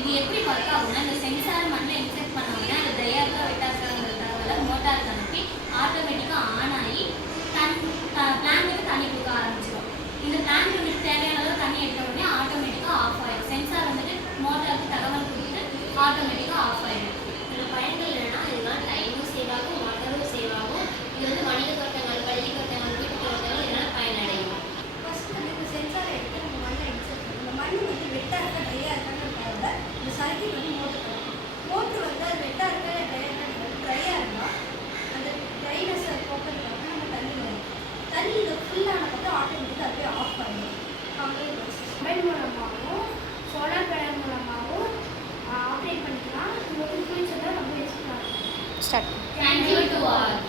இது எப்படி ஒர்க் ஆகும்னா இந்த சென்சார் மண்ணில் இன்செக்ட் பண்ணாங்கன்னா அது ட்ரையாக இருக்கா வெட்டாக இருக்காங்கிறத மோட்டாருக்கு அனுப்பி ஆட்டோமேட்டிக்காக ஆன் ஆகி பிளான்ட்டுக்கு தண்ணி கொடுக்க ஆரம்பிச்சிடும். இந்த பிளான்ட் யூனிட் தேவையான அளவு தண்ணி எடுத்த உடனே ஆட்டோமேட்டிக்காக ஆஃப் ஆகிடும். சென்சார் வந்துட்டு மோட்டாருக்கு தகவல் கொடுத்து ஆட்டோமேட்டிக்காக ஆஃப் ஆகிடும். இதில் பயன்கள் என்னன்னா இதனால் டைமும் சேவ் ஆகும், வாட்டரும் சேவ் ஆகும். இது வந்து வணிக தோட்டங்கள், பள்ளி தோட்டங்கள், வீட்டு தோட்டங்கள் இதனால் பயனடையும். ஃபர்ஸ்ட் வந்து இந்த சென்சாரை எடுத்து நம்ம மண்ணை இன்செர்ட் பண்ணணும். இந்த மண் வந்து வெட்டாக இருக்கா ட்ரையாக இருக்கான்னு இந்த சர்க்கிள் வந்து மோட்ரு வந்து அது வெட்டாக இருக்கா ட்ரையாக இருக்கான்னு ட்ரையாக இருந்தால் அந்த ட்ரைனஸை போக்குறதுக்காக நம்ம தண்ணி வரும். தண்ணி இது ஃபுல்லானப்போ ஆட்டோமேட்டிக்காக அதுவே ஆஃப் ஆகிடும். மொபைல் மூலமாகவும் சோலார் பேனல் மூலமாகவும் ஆப்ரேட் பண்ணிக்கலாம். இது வந்து ஃபியூச்சரில் ரொம்ப யூஸ்ஃபுல்லாக இருக்கும். Thank you to all.